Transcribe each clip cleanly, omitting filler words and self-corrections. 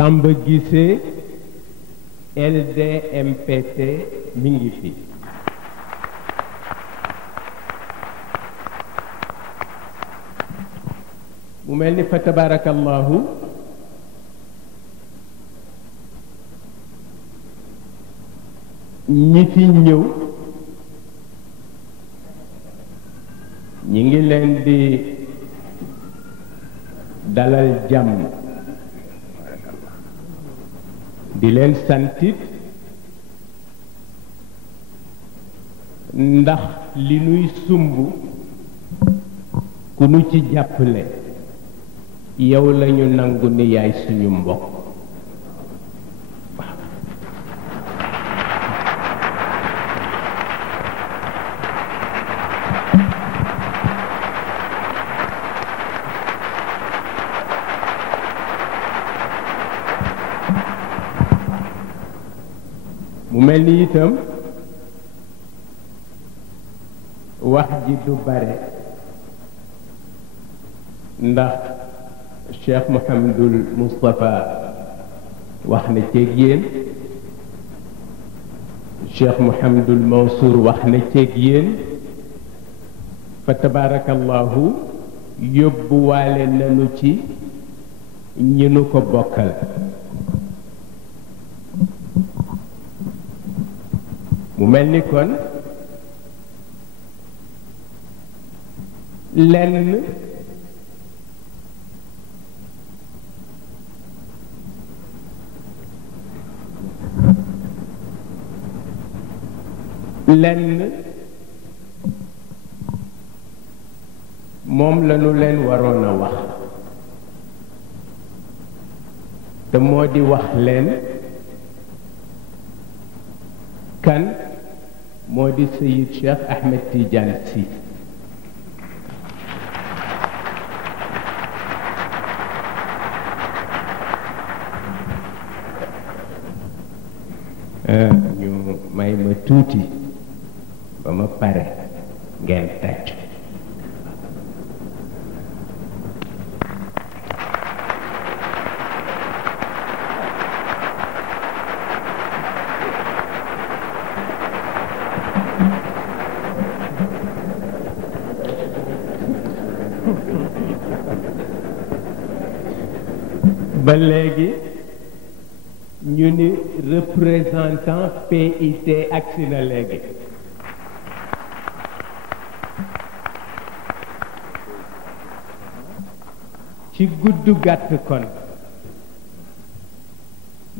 Samba Guissé LDMPT mi ngi fi. mu mel ni fa tabarakallahu ñi fi ñëw ñi ngi leen di dalal jàmm di leen santit ndax li nuy sumb ku nu ci jàppale yow lañu nangu ni yaay suñu mbokk mu mel ni itam wax ji du bare ndax Cheikh Mouhamadul Moustapha wax na ceeg yéen Cheikh Mouhamadul Mansour wax na ceeg yéen fa tabarakallahu yóbbuwaale nanu ci ñi nu ko bokkal mu mel ni kon lenn moom lañu leen waroon a wax te moo di wax leen kan moo di Seyid Cheikh Ahmed Tidiane Sy ñu may ma tuuti ba ma pare ngeen tàcc ba léegi ñu ni représentant PIT agsi na léegi ci guddu gàtt kon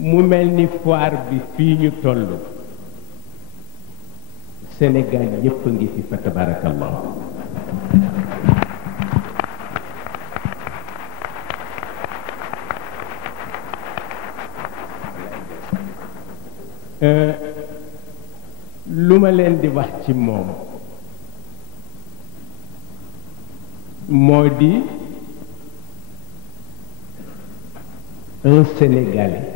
mu mel ni foire bi fii ñu toll Sénégal yépp a ngi fi fa tabarakallah lu ma leen di wax ci moom moo di un Sénégalais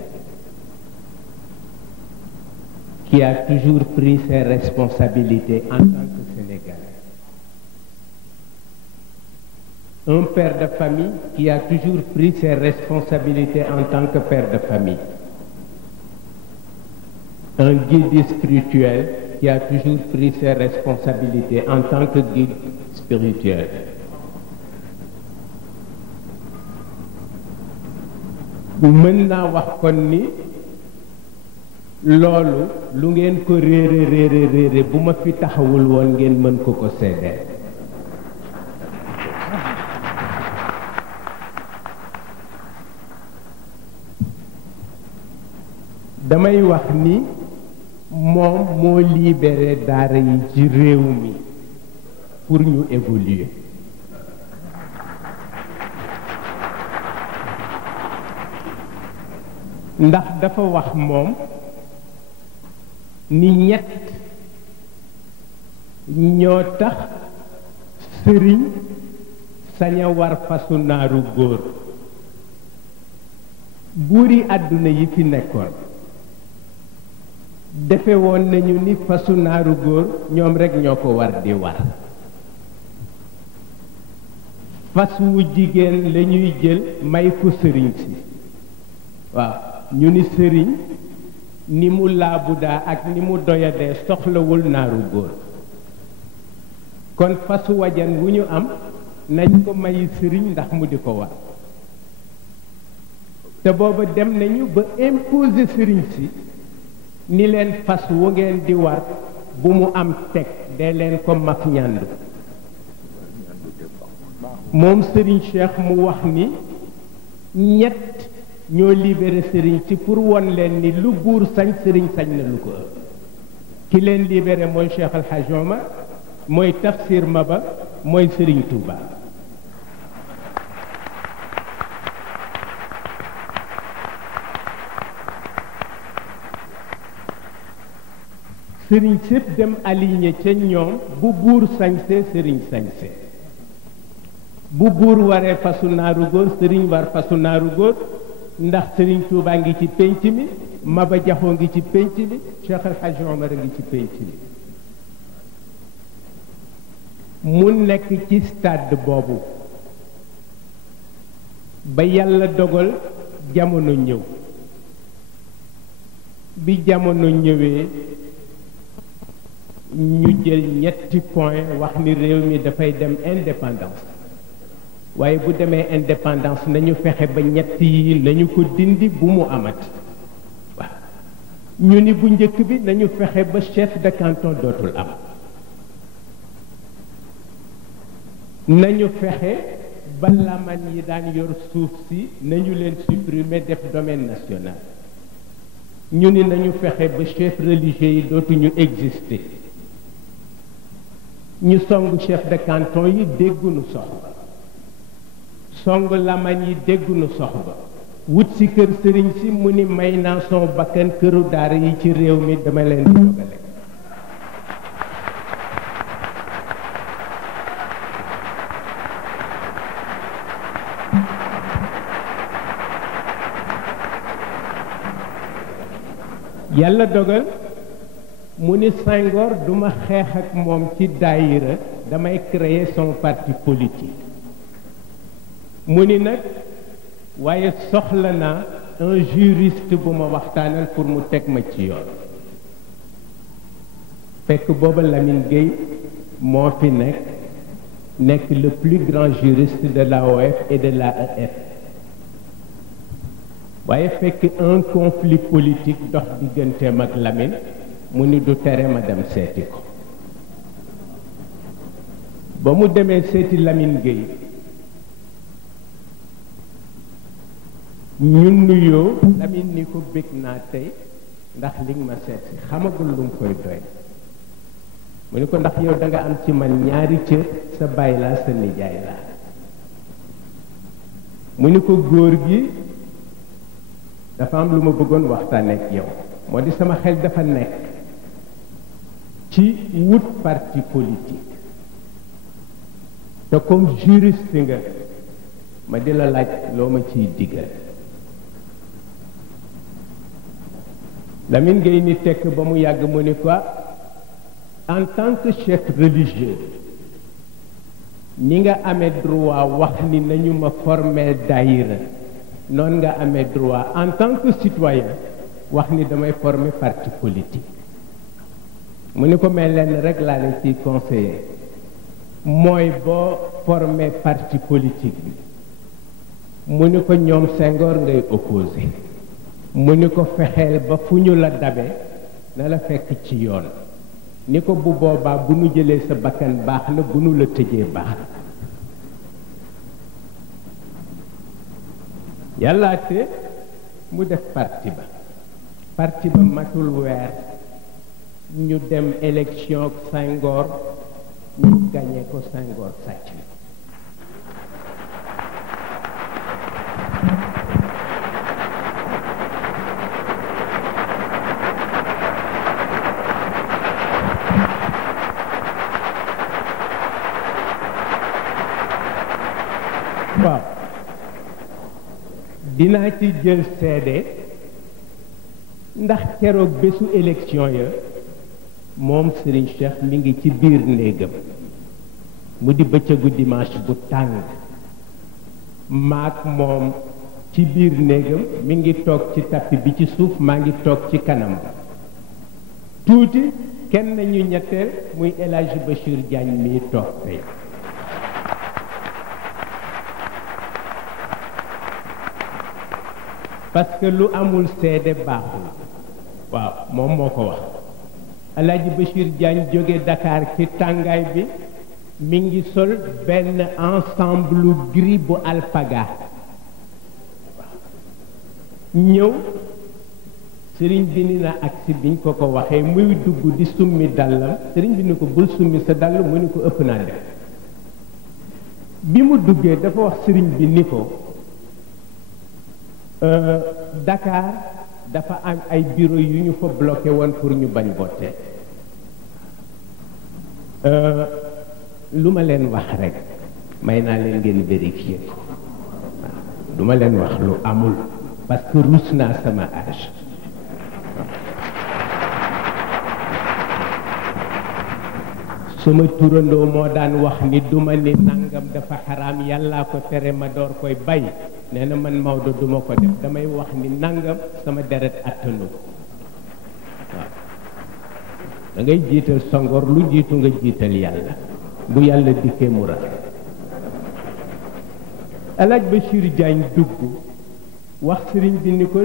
qui a toujours pris ses responsabilités en tant que Sénégalais, un père de famille qui a toujours pris ses responsabilités en tant que père de famille, un guide spirituel qui a toujours pris ses responsabilités en tant que guide spirituel. mën naa wax kon ni loolu lu ngeen ko réere bu ma fi taxawul woon ngeen mën ko ko seedeel damay wax ni moom moo libéré daara yi ci réew mi pour ñu évoluer ndax dafa wax moom ni ñett ñoo tax sëriñ sañ a war fasu naaru góor buuri àdduna yi fi nekkoon defe woon nañu ni fasu naaru góor ñoom rekk ñoo ko war di war fas wu jigéen lañuy jël may ko sëriñ si waaw ñu ni sëriñ ni mu laabudaa ak ni mu doyadee soxlawul naaru góor kon fasu wajan wu ñu am nañ ko mayi sëriñ ndax mu di ko war te booba dem nañu ba imposer sëriñ si ni leen fas wu ngeen di war bu mu am teg dee leen ko mag ñàndu moom sëriñ Cheikh mu wax ni ñett ñoo libéré sëriñ si pour won leen ni lu buur sañ sëriñ sañ na lu ko ëpp ki leen libéré mooy Cheikh Al Hadj Omar mooy Tafsir Maba mooy sëriñ Touba sëriñ sépp dem aligné ca ñoom bu buur sañse sëriñ sañse bu buur waree fasu naaru góor sëriñ war fasu naaru góor ndax sëriñ Touba ngi ci pénc mi Maba Jaxu ngi ci pénc mi Cheikh El Hadj Omar ngi ci pénc mi mu nekk ci stade boobu ba yàlla dogal jamono ñëw bi jamono ñëwee ñu jël ñetti point wax ni réew mi dafay dem indépendance waaye bu demee indépendance nañu fexe ba ñett yi nañu ko dindi bu mu amati waaw ñu ni bu njëkk bi nañu fexe ba chef de canton dootul am nañu fexe ba laman yi daan yor suuf si nañu leen supprimer def domaine national ñu ni nañu fexe ba chef religieux yi dootuñu exister ñu song chef de canton yi déggunu soxla song laman yi déggunu soxla wut si kër sëriñ si mu ni may naa son bakkan këru daara yi ci réew mi dama leen di dogale yàlla dogal mu ni Senghor duma xeex ak moom ci daayira damay créer son parti politique mu ni nag waaye soxla naa un juriste bu ma waxtaanal pour mu teg ma ci yoon fekk booba Lamine Gueye moo fi nekk le plus grand juriste de l'AOF et de l'AEF waaye fekk un conflit politique dox digganteem ak Lamine mu ni du tere ma dem seeti ko ba mu demee seeti Lamine Gueye ñun nuyoo Lamine ni ko bég naa tey ndax li nga ma seet si xamagul lu mu koy doy mu ni ko ndax yow da nga am ci man ñaari cër sa baay laa sa nijaay laa mu ni ko góor gi dafa am lu ma bëggoon waxtaan ak yow moo di sama xel dafa nekk ci wut parti politique te comme juriste nga ma di la laaj loo ma ciy digal Lamine Gueye ni tekk ba mu yàgg mu ni quoi en tant que chef religieux ni nga amee droit wax ni nañu ma former daïra noonu nga amee droit en tant que citoyen wax ni damay former parti politique mu ni ko mel lenn rek laa la ciy conseiller mooy boo former parti politique bi mu ni ko ñoom Senghor ngay opposé mu ni ko fexeel ba fu ñu la dabe na la fekk ci yoon ni ko bu boobaa bu nu jëlee sa bakkan baax na bu nu la tëjee baax na yàllaate mu def parti ba matul weer ñu dem élection Senghor ñu gagné ko Senghor sàcc waaw dinaa ci jël seede ndax keroog bésu élection ya moom Serigne Cheikh mi ngi ci biir néegam mu di bëccëgu dimanche bu tàng maak moom ci biir néegam mi ngi toog ci tapis bi ci suuf maa ngi toog ci kanam tuuti kenn ñu ñetteel muy El Hadji Bachir Diagne mii toog tey parce que lu amul seede baaxul waaw moom moo ko wax El Hadji Bachir Diagne jóge Dakar ci tàngaay bi mi ngi sol benn ensemble gris bu alpaga ñëw sëriñ bi ni na agsi biñ ko ko waxee muy dugg di summi dàllam sëriñ bi ni ko bul summi sa dàll mu ni ko ëpp naa def bi mu duggee dafa wax sëriñ bi ni ko Dakar dafa am ay bureau yu ñu fa bloqué woon pour ñu bañ voter lu ma leen wax rek may naa leen ngeen vérifier ko waaw du ma leen wax lu amul parce que ruus naa sama âge sama turandoo moo daan wax ni duma ni nangam dafa xaraam yàllaa ko tere ma door koy bay nee na man Maodo duma ko def damay wax ni nangam sama deret attanu waaw da ngay jiital songor lu jiitu nga jiital yàlla bu yàlla dikkee mu rafet El Hadji Bachir Diagne dugg wax sëriñ bi ni ko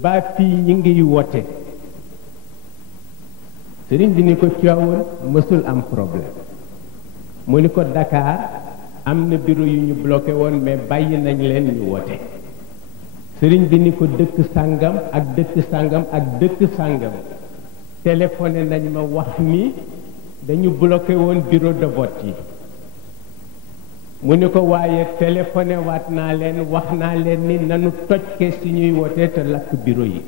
ba fii ñi ngiy wote sëriñ bi ni ko Tivaouane mësul am problème mu ni ko Dakar am na bureau yu ñu bloqué woon mais bàyyi nañ leen ñu wote sëriñ bi ni ko dëkk sàngam ak dëkk sàngam ak dëkk sàngam téléphoné nañ ma wax ni dañu bloqué woon bureau de vote yi mu ni ko waaye téléphoné waat naa leen wax naa leen ni nanu toj kees yi ñuy wote te lakk bureau yi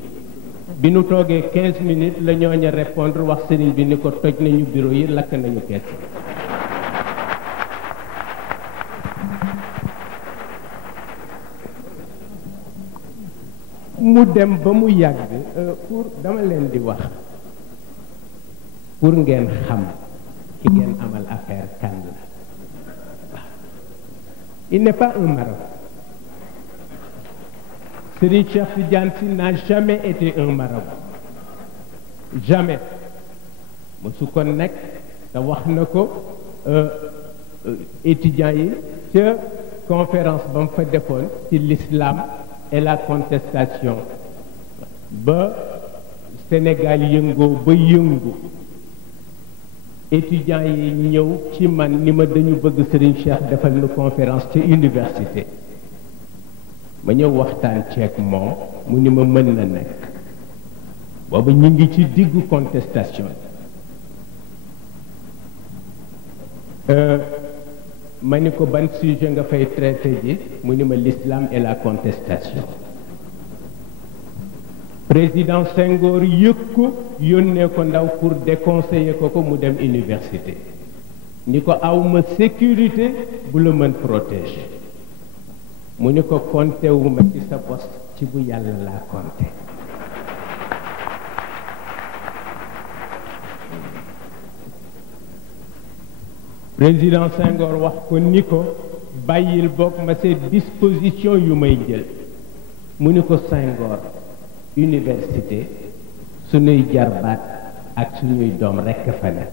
bi nu toogee 15 minutes la ñooña répondre wax sëriñ bi ni ko toj nañu bureau yi lakk nañu kees mu dem ba mu yàgg pour dama leen di wax pour ngeen xam ki ngeen amal affaire kan la il n'est pas un marabout Serigne Cheikh Tidiane Sy n'a jamais été un marabout jamais mosu ko nekk te wax na ko étudiants yi ca conférence ba mu fa defoon ci l'islam et la contestation ba Sénégal yëngoo ba yëngu étudiants yi ñëw ci man ni ma dañu bëgg Serigne Cheikh defal nu conférence ca université ma ñëw waxtaan ceeg moom mu ni ma mën na nekk boobu ñu ngi ci diggu contestation ma ni ko ban sujet nga fay traité ji mu ni ma l'islam et la contestation président Senghor yëg ko yónnee ko ndaw pour déconseiller ko mu dem université ni ko awma sécurité bu la mën protéger mu ni ko compté wu ma ci sa bos ci bu yàlla laa compté président Senghor wax ko ni ko bàyyil bokk ma ces dispositions yu may jël mu ni ko Senghor université suñuy jarbaat ak suñuy doom rekk fa ne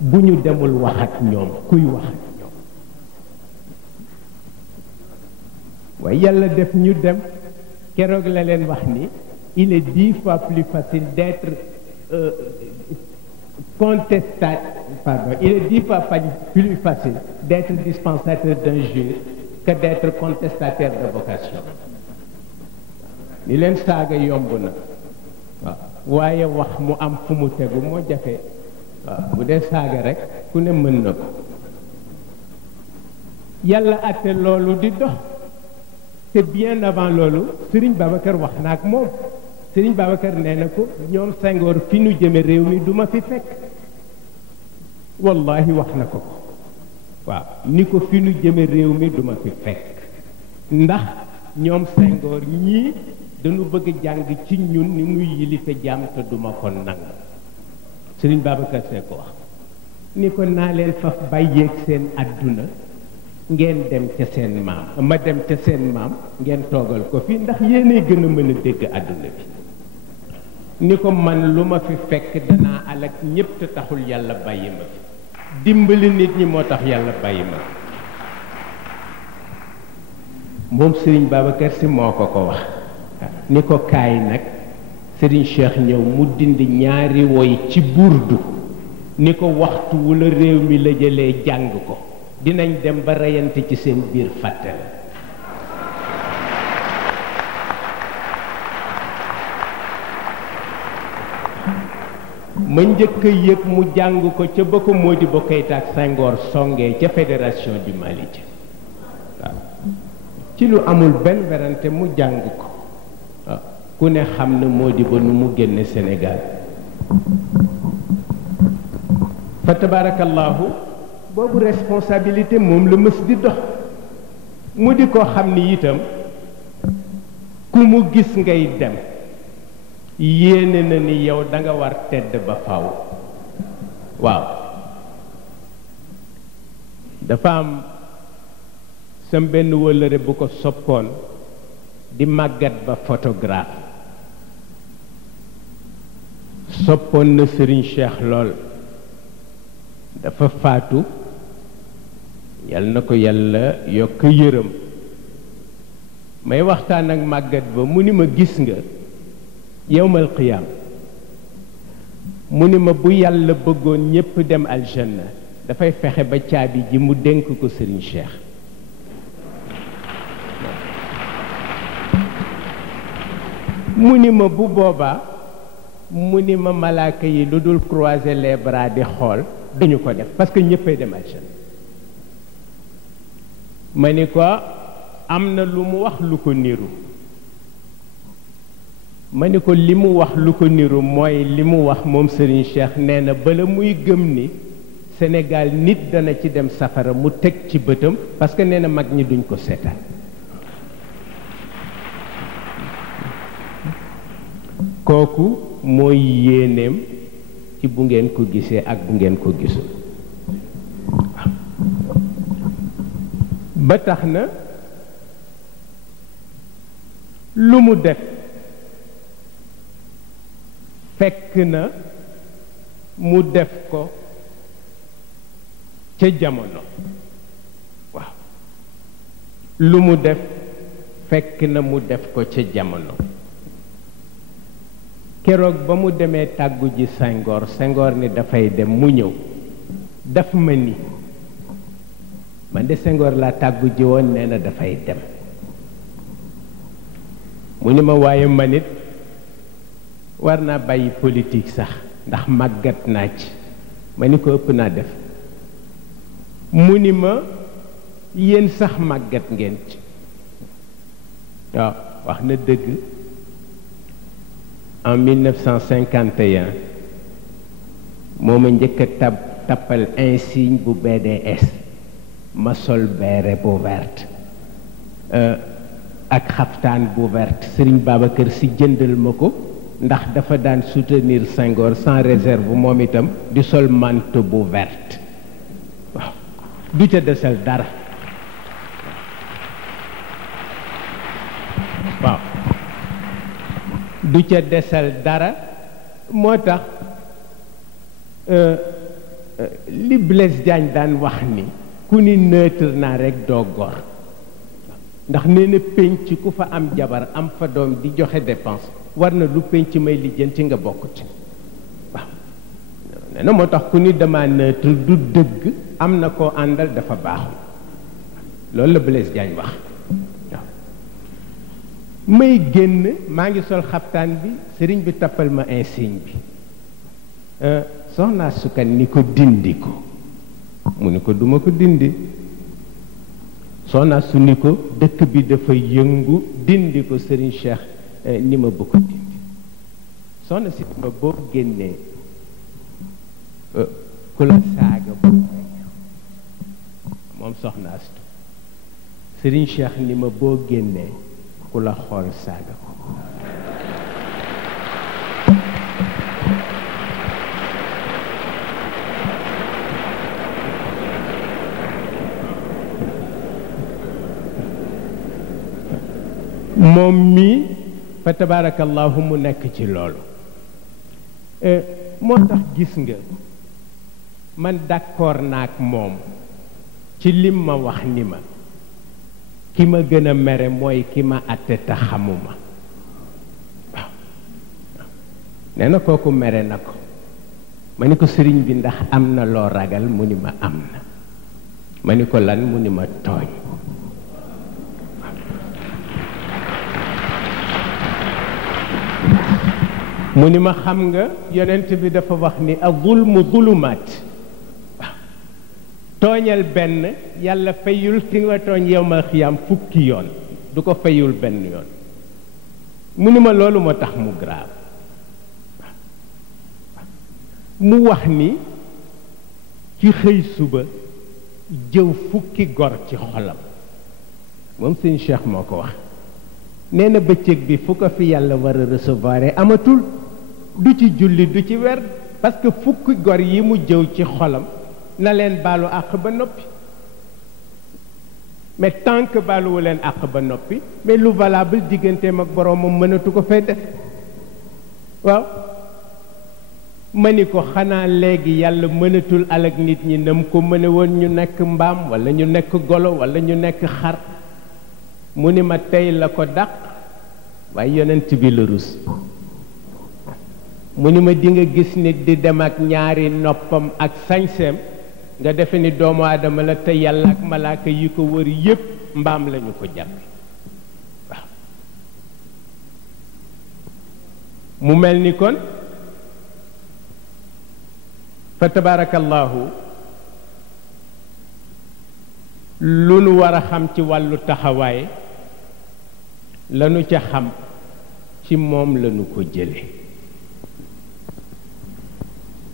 bu ñu demul wax ak ñoom kuy wax ak ñoom waaye yàlla def ñu dem keroog la leen wax ni il est 10 fois plus facile d'être il est 10 fois plus facile d'être dispensateur d'un juge que d'être contestataire de vocation ni leen saaga yomb na waaw waaye wax mu am fu mu tegu moo jafe waaw bu dee saaga rek ku ne mën na ko yàlla àtte loolu di dox te bien avant loolu Serigne Babacar wax na ak moom Serigne Babacar nee na ko ñoom Senghor fi nu jëme réew mi du ma fi fekk wallahi wax na ko ko waaw ni ko fi nu jëme réew mi du ma fi fekk ndax ñoom Senghor ñii dañu bëgg jàng ci ñun ni muy yilife jaam te duma ko nangu Serigne Babacar Sy ko wax ni ko naa leen faf bàyyeeg seen adduna ngeen dem ca seen maam ma dem ca seen maam ngeen toogal ko fi ndax yéenay gën a mën a dégg àdduna bi ni ko man lu ma fi fekk danaa alak ñépp te taxul yàlla bàyyi ma fi dimbali nit ñi moo tax yàlla bàyyi ma fi moom Serigne Babacar Sy moo ko wax ni ko kaay nag Serigne Cheikh ñëw mu dindi ñaari woy ci burdu ni ko waxtu wu la réew mi la jëlee jàng ko dinañ dem ba reyante ci seen biir fàttal ma njëkk a yëg mu jàng ko ca ba ko Modibo Keïta ak Senghor songee ca fédération du Mali waaw ci lu amul benn werante mu jàng ko waaw ku ne xam na Modibo nu mu génne Sénégal fa tabarakallahu boobu responsabilité moom la mës di dox mu di ko xam ni itam ku mu gis ngay dem yéene na ni yow da nga war tedd ba faw waaw dafa am sam benn wëllëre bu ko soppoon di màggat ba photographe soppoon na Serigne Cheikh lool dafa faatu yal na ko yàlla yokk yërëm may waxtaan ak màggat ba mu ni ma gis nga yowmal qiyaam mu ni ma bu yàlla bëggoon ñépp dem aljanna dafay fexe ba caabi ji mu dénk ko Serigne Cheikh mu ni ma bu boobaa mu ni ma malaaka yi lu dul croiser les bras di xool dañu ko def parce que ñéppay dem aljanna ma ni ko am na lu mu wax lu ko niru ma ni ko li mu wax lu ko niru mooy li mu wax moom Serigne Cheikh nee na bala muy gëm ni Sénégal nit dana ci dem safara mu teg ci bëtam parce que nee na mag ñi duñ ko seetaan kooku mooy yéeneem ci bu ngeen ko gisee ak bu ngeen ko gisul ba tax na lu mu def fekk na mu def ko ca jamono waaw lu mu def fekk na mu def ko ca jamono keroog ba mu demee tàggu ji Senghor Senghor ni dafay dem mu ñëw daf ma ni man de Senghor laa tàggu ji woon nee na dafay dem mu ni ma waaye man it war naa bàyyi politique sax ndax màggat naa ci ma ni ko ëpp naa def mu ni ma yéen sax màggat ngeen ci waaw wax na dëgg en 1951 moo ma njëkk a tappal insigne bu BDS ma sol béret bu verte ak xaftaan bu verte Serigne Babacar Sy jëndal ma ko ndax dafa daan soutenir Senghor sans réserve moom itam di sol manteau bu verte waaw du ca desal dara waaw du ca desal dara moo tax li Blaise Diagne daan wax ni ku ni neutre naa rek doo gor ndax nee na penc ku fa am jabar am fa doom di joxe dépense war na lu penc may lijjanti nga bokk ci waaw nee na moo tax ku ni dama neutre du dëgg am na koo àndal dafa baaxul loolu la Blaise Diagne wax waaw may génn maa ngi sol xaftaan bi sëriñ bi tappal ma insigne bi soxnaa sukan ni ko dindi ko mu ni ko duma ko dindi soxnaa su ni ko dëkk bi dafa yëngu dindi ko Serigne Cheikh ni ma bëgg ko dindi soxna si ma boo génnee ku la saaga bu moom soxnaa su Serigne Cheikh ni ma boo génnee ku la xool saaga ko moom mii fa tabarakallahu mu nekk ci loolu moo tax gis nga man d'accord naak moom ci lim ma wax ni ma ki ma gën a mere mooy ki ma atte te xamuma waaw nee na kooku mere na ko ma ni ko sëriñ bi ndax am na loo ragal mu ni ma am na ma ni ko lan mu ni ma tooñ mu ni ma xam nga yonent bi dafa wax ni az-zulmu zulumaat waaw tooñal benn yàlla fayul ki nga tooñ yowmal xiyaam fukki yoon du ko fayul benn yoon mu ni ma loolu moo tax mu grave mu wax ni ci xëy suba jëw fukki gor ci xolam moom sëñ Cheikh moo ko wax nee na bëccëg bi fu ko fi yàlla war a recevoir amatul du ci julli du ci wer parce que fukki gor yi mu jëw ci xolam na leen baalu àq ba noppi mais tant que baaluwu leen àq ba noppi mais lu valable digganteem ak boroomam mënatu ko fay def waaw ma ni ko xanaa léegi yàlla mënatul alak nit ñi nam ko mëne woon ñu nekk mbaam walla ñu nekk golo walla ñu nekk xar mu ni ma tey la ko dàq waaye yonent bi la rus mu ni ma di nga gis nit di dem ak ñaari noppam ak sañseem nga defe ni doomu aadama la te yàlla ak malaaka yi ko wër yépp mbaam lañu ko jàppe waaw mu mel ni kon fa tabarakallahu lu nu war a xam ci wàllu taxawaay lanu ca xam ci moom lanu ko jële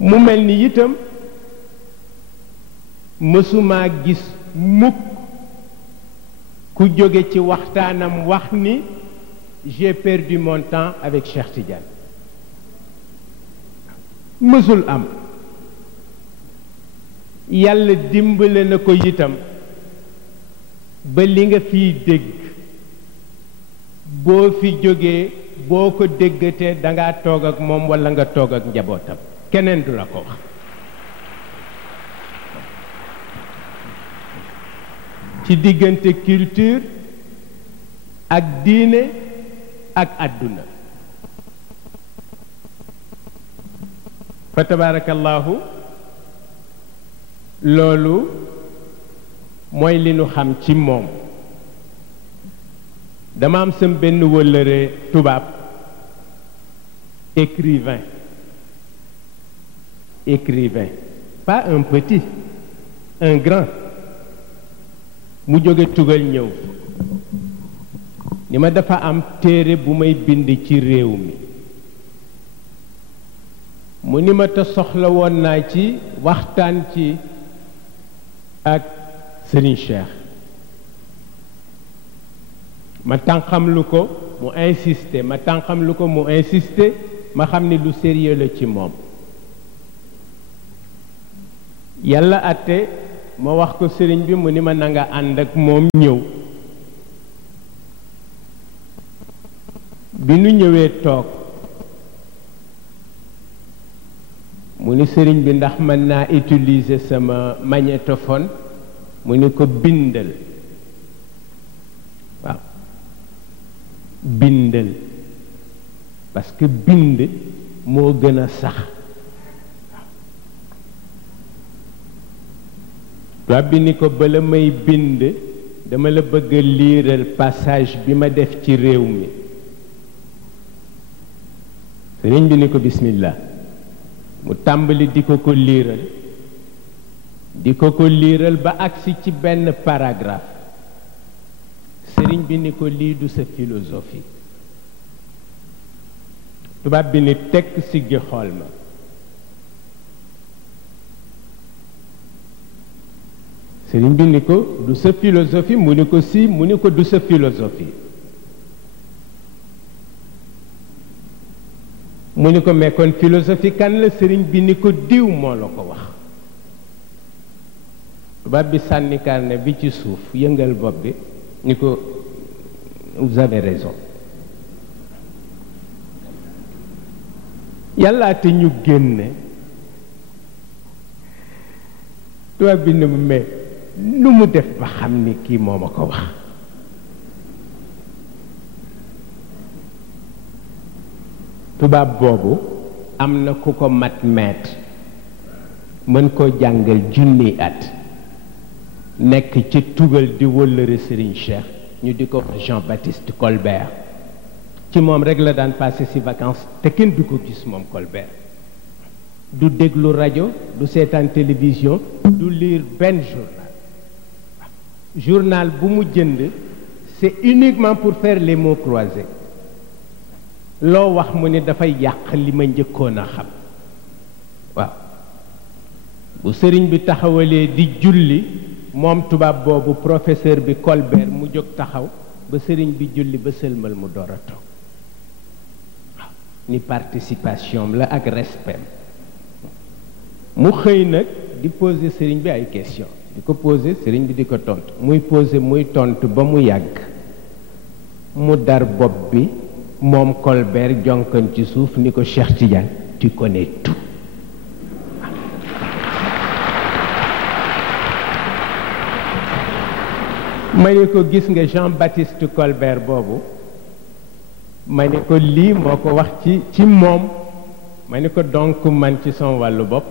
mu mel ni itam mësumaa gis mukk ku jóge ci waxtaanam wax ni j'ai perdu mon temps avec Cheikh Tidiane mësul am yàlla dimbale na ko itam ba li nga fiy dégg boo fi jógee boo ko déggatee dangaa toog ak moom walla nga toog ak njabootam keneen du la ko wax ci diggante culture ak diine ak àdduna fa tabarakallahu loolu mooy li nu xam ci moom dama am sam benn wëllëre tubaab écrivain pas un petit un grand mu jóge tugal ñëw ni ma dafa am téere bu may bind ci réew mi mu ni ma te soxla woon naa ci waxtaan ci ak Serigne Cheikh ma tànqamlu ko mu insisté ma tànqamlu ko mu insisté ma xam ni lu sérieux la ci moom yàlla atte ma wax ko sëriñ bi mu ni ma nanga ànd ak moom ñëw bi nu ñëwee toog mu ni sëriñ bi ndax mën naa utiliser sama magnétophone mu ni ko bindal waaw bindal parce que bind moo gën a sax tubaab bi ni ko bala may bind dama la bëgg a liiral passage bi ma def ci réew mi sëriñ bi ni ko bismillah mu tàmbali di ko liiral di ko liiral ba agsi ci benn paragraphe sëriñ bi ni ko lii du sa philosophie tubaab bi ni tekk siggi xool ma sëriñ bi ni ko du sa philosophie mu ni ko si mu ni ko du sa philosophie mu ni ko mais kon philosophie kan la sëriñ bi ni ko diw moo la ko wax tubaab bi sànni carnet bi ci suuf yëngal bopp bi ni ko vous avez raison yàllaa te ñu génne tubaab bi ne mu mais nu mu def ba xam ni kii moo ma ko wax tubaab boobu am na ku ko mat maître mën koo jàngal junni at nekk ci tugal di wëllëre Serigne Cheikh ñu di ko wax Jean-Baptiste Colbert ci moom rek la daan passé ci vacances te kenn du ko gis moom Colbert du déglu rajo du seetaan télévision du lire benn journal bu mu jënd c'est uniquement pour faire les mots croisés loo wax mu ne dafay yàq li ma njëkkoon a xam waaw bu sëriñ bi taxawalee di julli moom tubaab boobu professeur bi Colbert mu jóg taxaw ba sëriñ bi julli ba sëlmal mu door a toog waaw ni participation la ak respect mu xëy nag di poser sëriñ bi ay question di ko poser sëriñ bi di ko tontu muy poser muy tontu ba mu yàgg mu dar bopp bi moom Colbert jonkan ci suuf ni ko Cheikh Tidiane tu connais tout ma ne ko gis nga Jean-Baptiste Colbert boobu ma ne ko lii moo ko wax ci moom ma ne ko donc man ci son wàllu bopp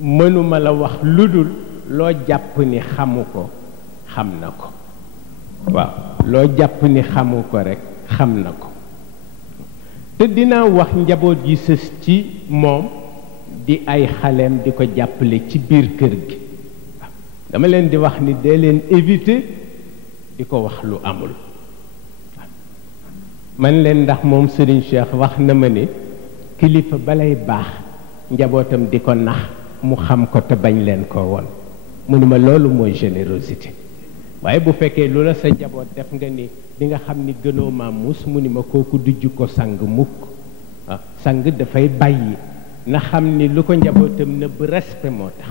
mënuma la wax lu dul loo jàpp ni xamu ko xam na ko waaw loo jàpp ni xamu ko rekk xam na ko te dinaa wax njaboot yi sës ci moom di ay xaleem di ko jàppale ci biir kër gi dama leen di wax ni dee leen éviter di ko wax lu amul man leen ndax moom Serigne Cheikh wax na ma ni kilifa balay baax njabootam di ko nax mu xam ko te bañ leen ko woon mu ni ma loolu mooy générosité waaye bu fekkee lu la sa njaboot def nga ni di nga xam ni gënoo ma mus mu ni ma kooku dujj ko sang mukk sang dafay bàyyi na xam ni lu ko njabootam nëbb respect moo tax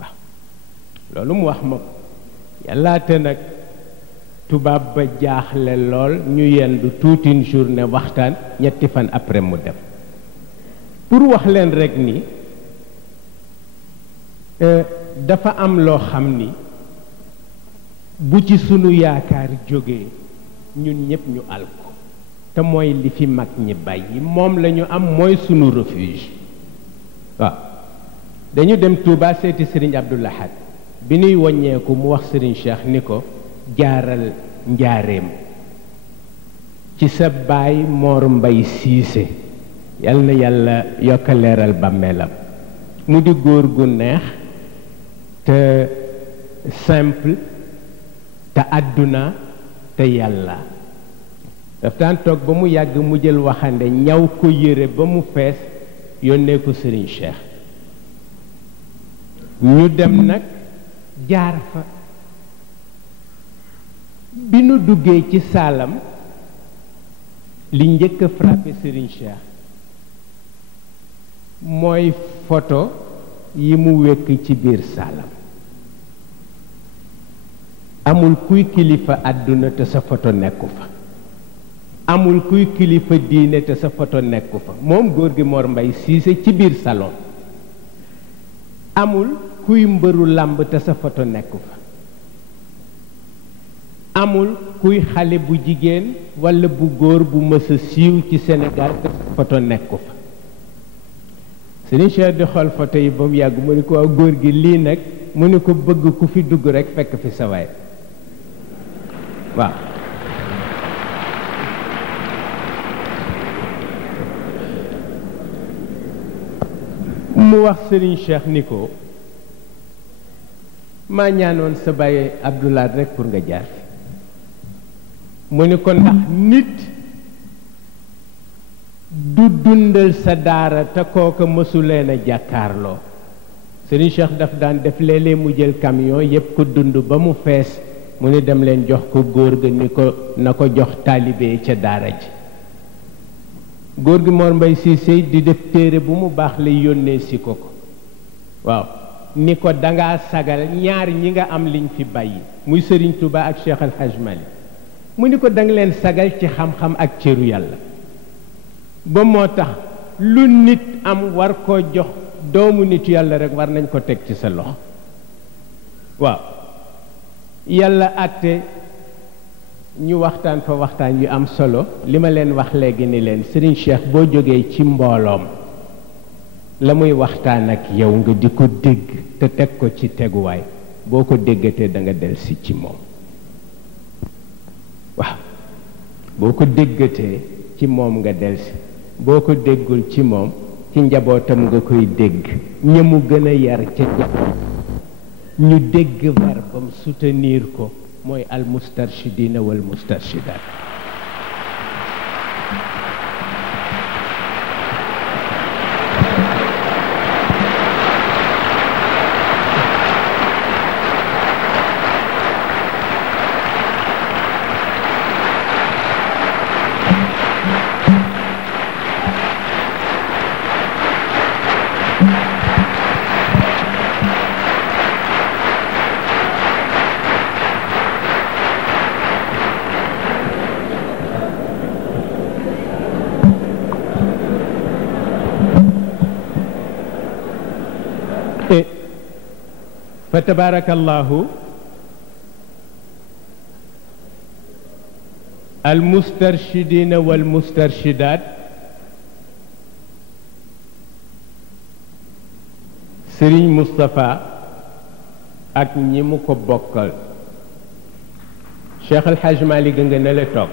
waaw loolu mu wax ma ko yàllaate nag tubaab ba jaaxle lool ñu yendu toute une journée waxtaan ñetti fan après mu dem pour wax leen rek ni dafa am loo xam ni bu ci sunu yaakaar jógee ñun ñëpp ñu alko te mooy li fi mag ñi bàyyi moom la ñu am mooy sunu refuge waaw dañu dem Touba seeti Serigne Abdou Lahad bi nuy woññeeku mu wax Serigne Cheikh ni ko jaaral njaareem ci sa baay Mor Mbay Siise yal na yàlla yokka leeral bàmmeelam mu di góor gu neex te simple te àdduna te yàlla daf daan toog ba mu yàgg mu jël waxande ñaw ko yére ba mu fees yónnee ko Serigne Cheikh ñu dem nag jaar fa bi nu duggee ci saalam li njëkk a frappé Serigne Cheikh mooy photo yi mu wekk ci biir saalam amul kuy kilifa àdduna te sa photo nekku fa amul kuy kilifa diine te sa photo nekku fa moom góor gi Mor Mbay Siise ci biir salon amul kuy mbëru làmb te sa photo nekku fa amul kuy xale bu jigéen walla bu góor bu mës a siiw ci Sénégal te sa photo nekku fa Serigne Cheikh di xool photo yi ba mu yàgg mu ni ko waaw góor gi lii nag mu ni ko bëgg ku fi dugg rekk fekk fi sa waay waaw mu wax Serigne Cheikh ni ko maa ñaanoon sa baay Abdoulaye rekk pour nga jaar fi mu ni ko ndax nit du dundal sa daara te kooka mësuleen a jàkkaarloo Serigne Cheikh daf daan def léeg-léeg mu jël camion yépp ko dund ba mu fees mu ni dem leen jox ko góor ga ni ko na ko jox taalibe ca daara ji góor gi Mor Mbay Siise di def téere bu mu baax lay yónnee si ko waaw ni ko dangaa sagal ñaar ñi nga am liñ fi bàyyi muy Serigne Touba ak Cheikh Al Hadj Malick mu ni ko danga leen sagal ci xam-xam ak cëru yàlla ba moo tax lu nit am war koo jox doomu nitu yàlla rek war nañ ko teg ci sa loxo waaw yàlla àtte ñu waxtaan fa waxtaan yu am solo li ma leen wax léegi ni leen Serigne Cheikh boo jógee ci mbooloom la muy waxtaan ak yow nga di ko dégg te teg ko ci teguwaay boo ko déggatee da nga delsi ci moom waaw boo ko déggatee ci moom nga delsi boo ko déggul ci moom ci njabootam nga koy dégg ñamu gën a yar ca njaboot ñu dégg verbam soutenir ko mooy al mustarshidina wal mustarshidat فتبارك الله المسترشدين والمسترشدات سيرين مصطفى ak ñi mu ko bokkal Cheikh El Hadj Malick nga ne la toog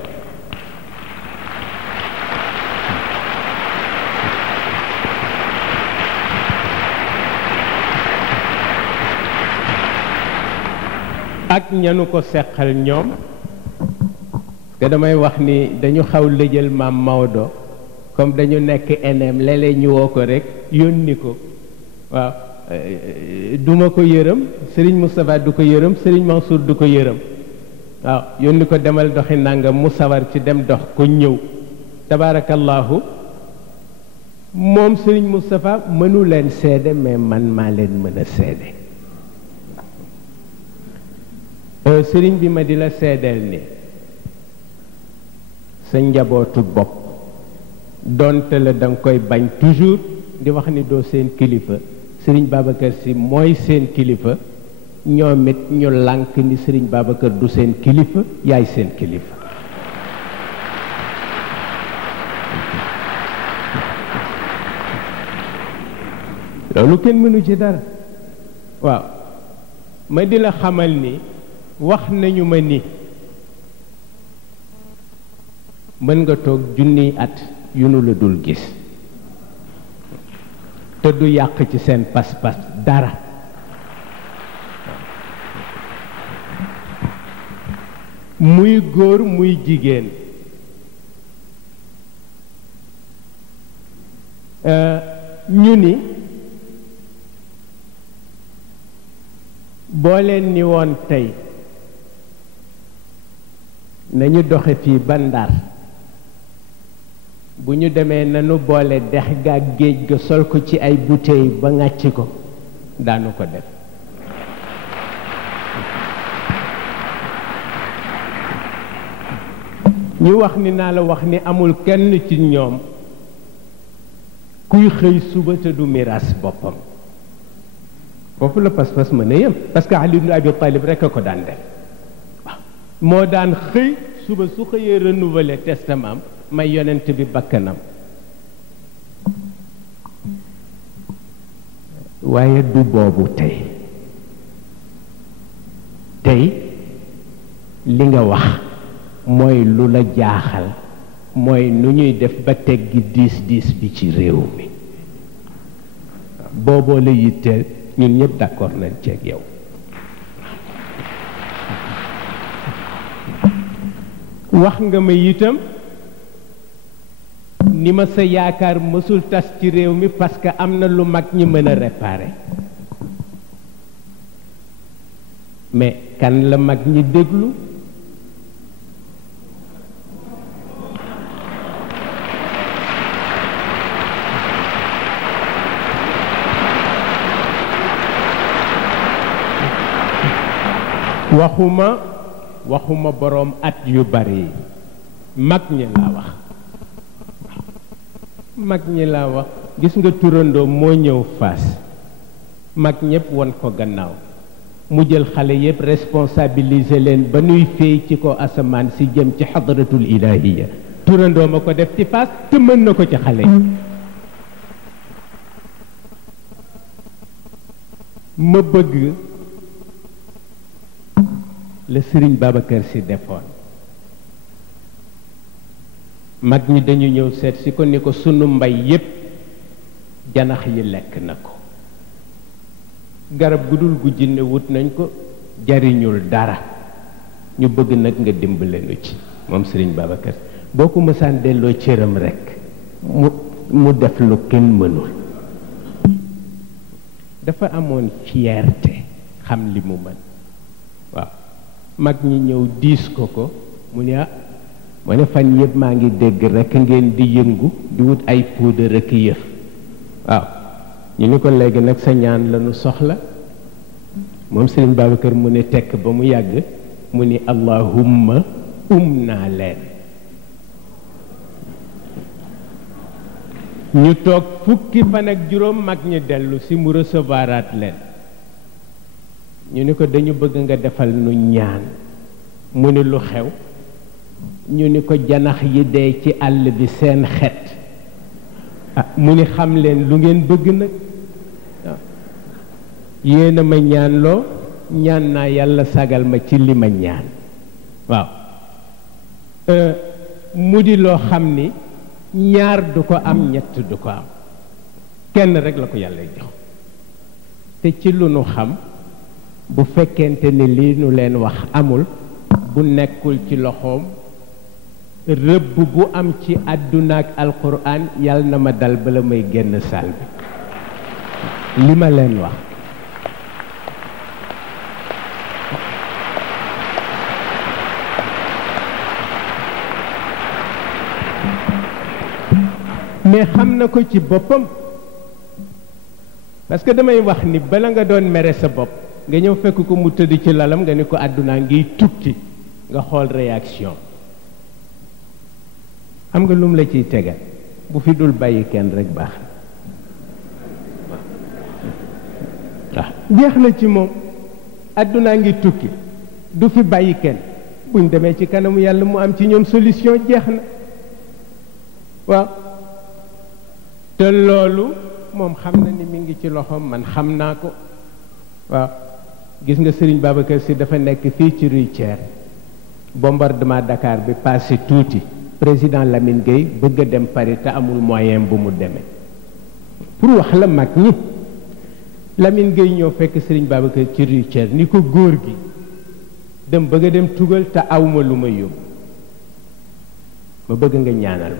ak ñanu ko seqal ñoom te damay wax ni dañu xaw lëjal maam Maodo comme dañu nekk NM léeg-léeg ñu woo ko rek yónni ko waaw duma ko yërëm Serigne Moustapha du ko yërëm Serigne Mansour du ko yërëm waaw yónni ko demal doxi nangam mu sawar ci dem dox ko ñëw tabarakallahu moom Serigne Moustapha mënu leen seede mais man maa leen mën a seede sëriñ bi ma di la seedeel ni sa njabootu bopp donte la da nga koy bañ toujours di wax ni doo seen kilifa sëriñ Babacar Sy mooy seen kilifa ñoom it ñu lànk ni sëriñ Babacar du seen kilifa yaay seen kilifa loolu kenn mënu ci dara waaw ma di la xamal ni wax nañu ma ni mën nga toog junniy at yu nu la dul gis te du yàq ci seen pas-pas dara muy góor muy jigéen ñu ni boo leen ni woon tey nañu doxe fii ba Ndar bu ñu demee nanu boole dex ga géej ga sol ko ci ay bouteilles ba ngàcc ko daanu ko def ñu wax ni naa la wax ni amul kenn ci ñoom kuy xëy suba te du miraas boppam foofu la pas-pas mën a yem parce que Ali ibn Abi Talib rek a ko daan def moo daan xëy suba su xëyee renouveler testament may yonent bi bakkanam waaye du boobu tey li nga wax mooy lu la jaaxal mooy nu ñuy def ba teggi diis bi ci réew mi booboo la yitteel ñun ñëpp d'accord nañ ceeg yow wax nga ma itam ni ma sa yaakaar mësul tas ci réew mi parce que am na lu mag ñi mën a réparer mais kan la mag ñi déglu waxuma waxuma boroom at yu bari mag ñi laa wax mag ñi laa wax gis nga turandoo moo ñëw Fass mag ñépp won ko gannaaw mu jël xale yépp responsabiliser leen ba nuy féey ci ko asamaan si jëm ci xadratul ilahiya turandoo ma ko def ci Fass te mën na ko ci xale yi ma bëgg la Sëriñ Babacar Sy defoon mag ñi dañu ñëw seet si ko ni ko sunu mbay yépp janax yi lekk na ko garab gu dul gu jinne wut nañ ko jariñul dara ñu bëgg nag nga dimbale nu ci moom Sëriñ Babacar boo ko mësaan delloo cëram rekk mu def lu kenn mënul dafa amoon fierté xam li mu mën waaw mag ñi ñëw diis ko mu ne mu ne fan yëpp maa ngi dégg rekk ngeen di yëngu di wut ay poudre ak yëf waaw ñu ni ko léegi nag sa ñaan lañu soxla moom Sëriñ Babacar mu ne tekk ba mu yàgg mu ni allahumma naa leen ñu toog fukki fan ak juróom mag ñi dellu si mu recevoiraat leen ñu ni ko dañu bëgg nga defal nu ñaan mu ni lu xew ñu ni ko janax yi dee ci àll bi seen xet mu ni xam leen lu ngeen bëgg nag yéen a ma ñaan loo ñaan naa yàlla sagal ma ci li ma ñaan waaw mu di loo xam ni ñaar du ko am ñett du ko am kenn rek la ko yàlla jox te ci lu nu xam bu fekkente ni lii nu leen wax amul bu nekkul ci loxoom rëbb bu am ci àdduna ak alquran yàlla na ma dal bala may génn saal bi li ma leen wax mais xam na ko ci boppam parce que damay wax ni bala nga doon mere sa bopp nga ñëw fekk ko mu tëdd ci lalam nga ni ko àdduna ngiy tukki nga xool réaction xam nga lum la ciy tegal bu fi dul bàyyi kenn rek baax waaw jeex na ci moom àdduna ngi tukki du fi bàyyi kenn buñ demee ci kanamu yàlla mu am ci ñoom solution jeex na waaw te loolu moom xam na ni mi ngi ci loxoom man xam naa ko waaw gis nga Sëriñ Babacar Sy dafa nekk fii ci Rue Thiers bombardement Dakar bi passé tuuti président Lamine Gueye bëgg a dem Paris te amul moyen bu mu demee pour wax la mag ñi Lamine Gueye ñëw fekk Sëriñ Babacar ci Rue Thiers ni ko góor gi dem bëgg a dem tugal te awma lu ma yóbbu ma bëgg nga ñaanal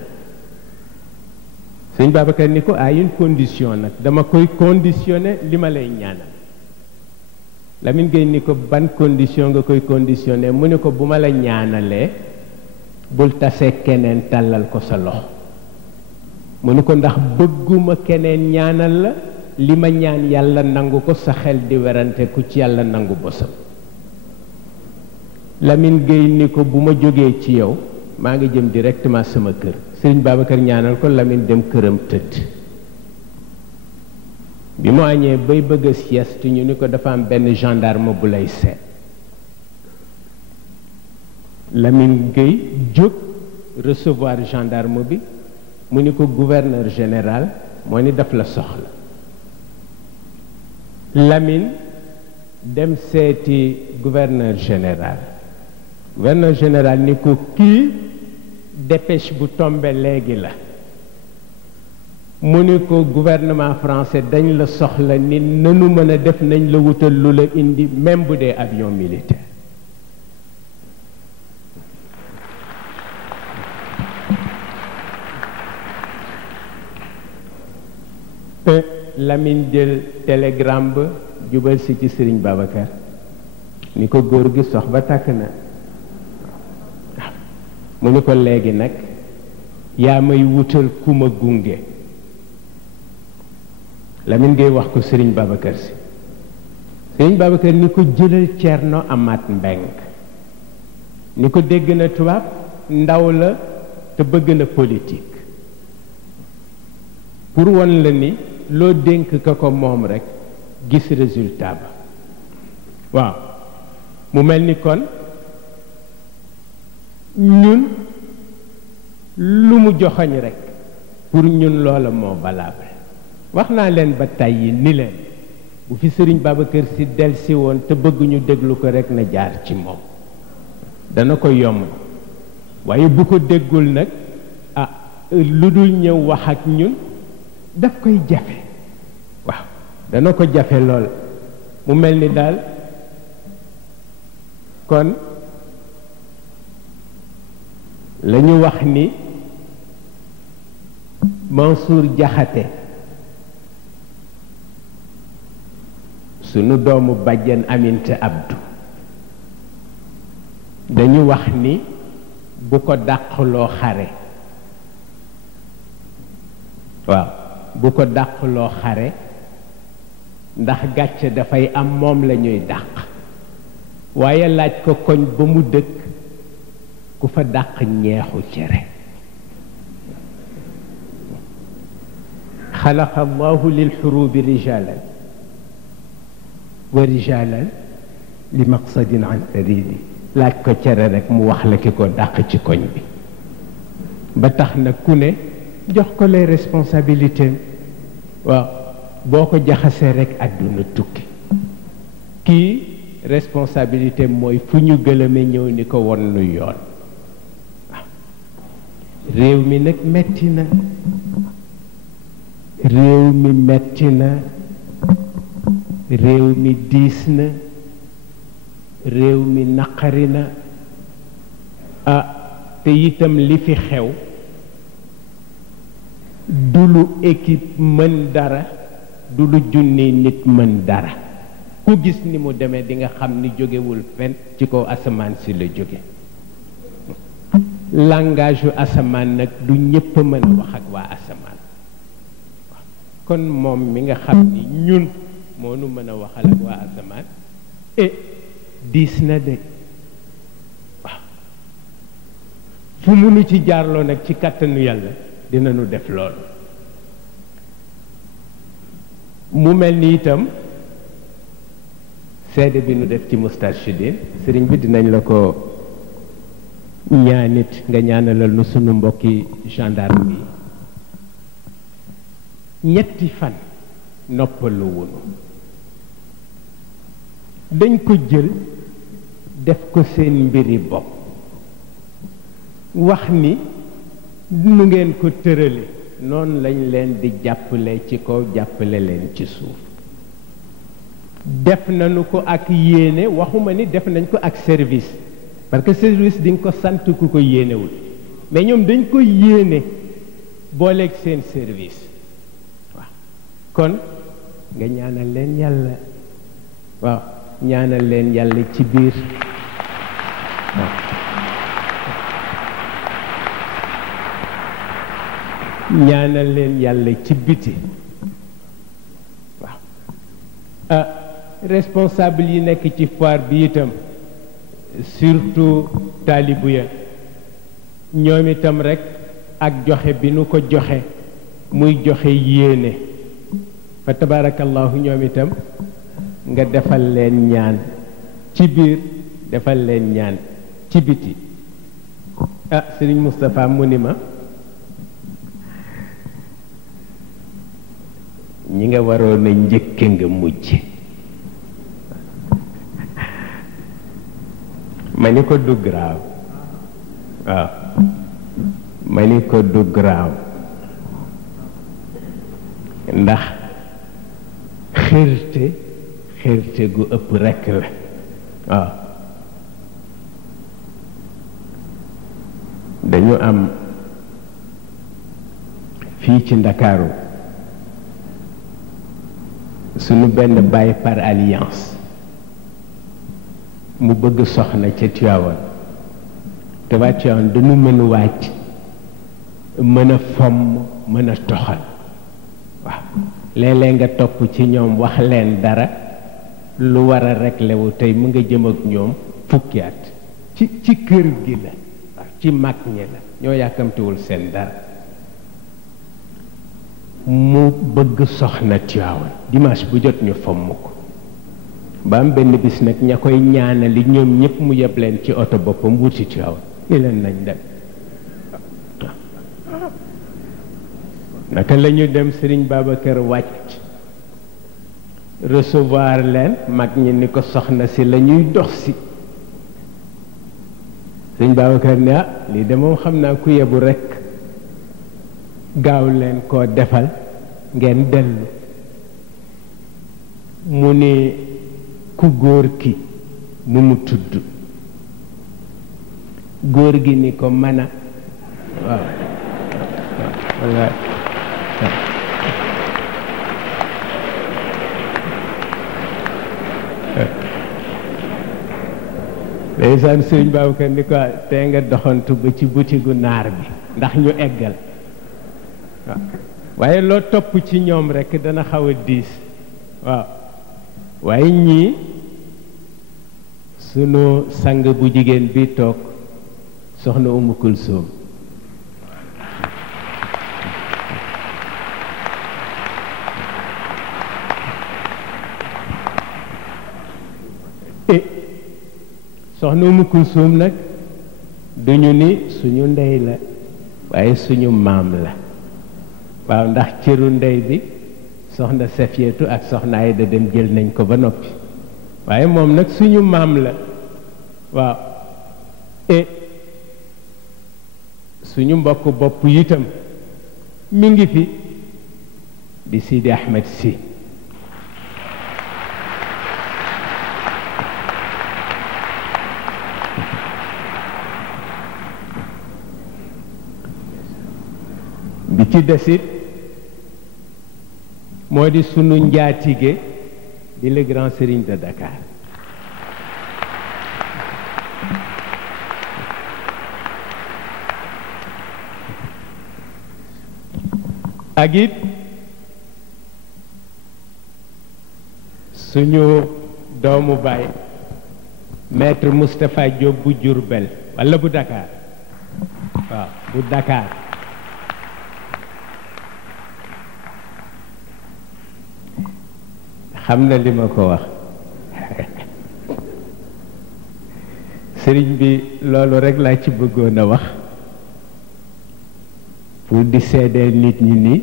Sëriñ Babacar ni ko à une condition nag dama koy conditionné li ma lay ñaanal Lamine Gueye ni ko ban condition nga koy conditionné mu ne ko bu ma la ñaanalee bul tase keneen tàllal ko sa loxo mu ne ko ndax bëgguma keneen ñaanal la li ma ñaan yàlla nangu ko sa xel di werante ku ci yàlla nangu bosam Lamine Gueye ni ko bu ma jógee ci yow maa ngi jëm directement sama kër Sëriñ Babacar ñaanal ko Lamine dem këram tëdd bi mu añee bay bëgg a sieste ñu ni ko dafa am benn gendarme bu lay seet Lamine Gueye jóg recevoir gendarme bi mu ni ko gouverneur général moo ni daf la soxla Lamine dem seeti gouverneur général ni ko kii dépêche bu tombe léegi la mu ni ko gouvernement français dañ la soxla ni nanu mën a def nañ la wutal lu la indi même bu dee avion militaire Lamine jël télégramme ba jubal si ci Sëriñ Babacar ni ko góor gi sox ba tàkk na mu ni ko léegi nag yaa may wutal ku ma gunge Lamine Gueye wax ko Sëriñ Babacar Si Sëriñ Babacar ni ko jëlal Ceerno Amaat Mbeng ni ko dégg na tubaab ndaw la te bëgg na politique pour won la ni loo dénk ka ko moom rekk gis résultat ba waaw mu mel ni kon ñun lu mu joxoñ rekk pour ñun loola moo valable wax naa leen ba tàyyi ni leen bu fi Sëriñ Babacar Sy delsi woon te bëgg ñu déglu ko rekk na jaar ci moom dana ko yomb waaye bu ko déggul nag lu dul ñëw wax ak ñun daf koy jafe waaw dana ko jafe lool mu mel ni daal kon la ñu wax ni Mansour Diakhaté sunu doomu bàjjen Aminta Abdou dañu wax ni bu ko dàqloo xare waaw bu ko dàqloo xare ndax gàcce dafay am moom la ñuy dàq waaye laaj ko koñ ba mu dëkk ku fa dàq ñeexu cere xalaqa allahu lil xurubi rijalan wa rijalan li maqsadin an faridi laaj ko cere rek mu wax la ki ko dàq ci koñ bi ba tax na ku ne jox ko les responsabilités waaw boo ko jaxasee rek àdduna tukki kii responsabilité mooy fu ñu gëlëme ñëw ni ko won nu yoon waaw réew mi nag metti na réew mi metti na réew mi diis na réew mi naqari na te itam li fi xew du lu équipe mën dara du lu junni nit mën dara ku gis ni mu demee di nga xam ni jógewul fenn ci kaw asamaan si la jóge langage yu asamaan nag du ñépp a mën a wax ak waa asamaan kon moom mi nga xam ni ñun moo nu mën a waxal ak waa asamaan diis na de waaw fu mu nu ci jaarloo nag ci kàttanu yàlla dina nu def loolu mu mel ni itam seede bi nu def ci Moustarchidine sëriñ bi dinañ la ko ñaanit nga ñaanalal nu sunu mbokki gendarme yi ñetti fan noppalu wunu dañ ko jël def ko seen mbiri bopp wax ni nu ngeen ko tërale noonu lañ leen di jàppale ci kaw jàppale leen ci suuf def nañu ko ak yéene waxuma ni def nañ ko ak service parce que service di nga ko sant ku ko yéenewul mais ñoom dañ ko yéene booleeg seen service waaw kon nga ñaanal leen yàlla waaw ñaanal leen yàlla ci biir ñaanal leen yàlla ci biti waaw responsable yi nekk ci foire bi itam surtout taalibu ya ñoom itam rekk ak joxe bi nu ko joxe muy joxe yéene fa tabarakallahu ñoom itam nga defal leen ñaan ci biir defal leen ñaan ci biti Serigne Moustapha mu ni ma ñi nga waroon a njëkke nga mujj ma ni ko du graaw waaw ma ni ko du graaw ndax xërte gu ëpp rekk la waaw dañu am fii ci Ndakaaru sunu benn baay par alliance mu bëgg soxna ca Tiwaawan te waa Tiwaawan dañu mën wàcc mën a fomm mën a toxal waaw léeg-léeg nga topp ci ñoom wax leen dara lu war a réglé wu tey mu nga jëm ak ñoom fukki at ci kër gi la waaw ci mag ñi la ñoo yàkkamtiwul seen dara mu bëgg soxna Tiwaawan dimanche bu jot ñu fomm ko ba am benn bis nag ña koy ñaanali ñoom ñëpp mu yeb leen ci oto boppam wuti Tiwaawan ni leen nañ dem naka la ñu dem Sëriñ Babacar wàcc recevoir leen mag ñi ni ko soxna si la ñuy dox si Sëriñ Babacar ne ah lii de moom xam naa ku yebu rekk gaaw leen koo defal ngeen dellu mu ne ku góor ki nu mu tudd góor gi ni ko mën a waaw wallaay ndeysaan Sëriñ Babacar ni ko tey nga doxantu ba ci butigu naar bi ndax ñu eggal waaw waaye loo topp ci ñoom rekk dana xaw a diis waaw waaye ñii sunu sang bu jigéen bi toog soxna Umu Kulsoom soxna Umu Kulsoom nag duñu ni suñu ndey la waaye suñu maam la waaw ndax cëru ndey bi soxna Safiyatu ak soxna Ayda dem jël nañ ko ba noppi waaye moom nag suñu maam la waaw et suñu mbokk bopp itam mi ngi fi di Sidi Ahmed Sy bi ci desit moo di sunu njaatige di le grand serigne de Dakar ak it suñu doomu baay maître Moustapha Diop bu Diourbel walla bu Dakar waaw bu Dakar xam na li ma ko wax sëriñ bi loolu rekk laa ci bëggoon a wax pour di seedeel nit ñi ni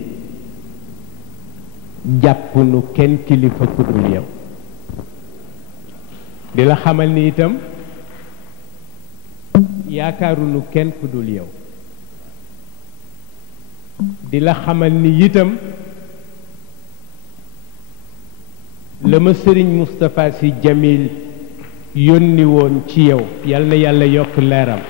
jàpp nu kenn kilifa ku dul yow di la xamal ni itam yaakaarunu kenn ku dul yow di la xamal ni itam la ma sëriñ Moustapha Sy Jamil yónni woon ci yow yal na yàlla yokk leeram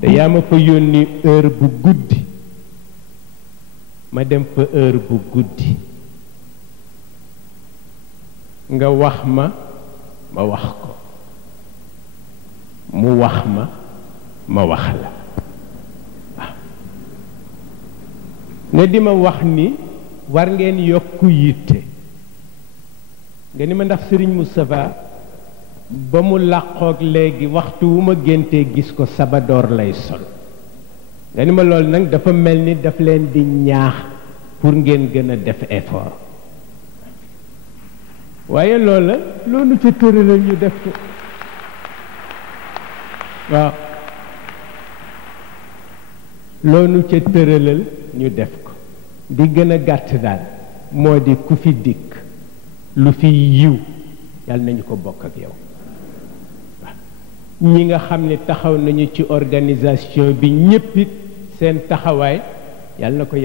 te yaa ma fa yónni heure bu guddi ma dem fa heure bu guddi nga wax ma ma wax ko mu wax ma wax la nga di ma wax ni war ngeen yokku yitte nga ni ma ndax Sëriñ Moustapha ba mu làqoog léegi waxtu wu ma géntee gis ko sabadoor lay sol nga ni ma loolu nag dafa mel ni daf leen di ñaax pour ngeen gën a def effort waaye loola loolu ca tëralal ñu def ko waaw loolu ca tëralal ñu def ko di gën a gàtt daal moo di ku fi dikk lu fi yiw yàlla nañu ko bokk ak yow ñi nga xam ne taxaw nañu ci organisation bi ñépp it seen taxawaay yàlla na ko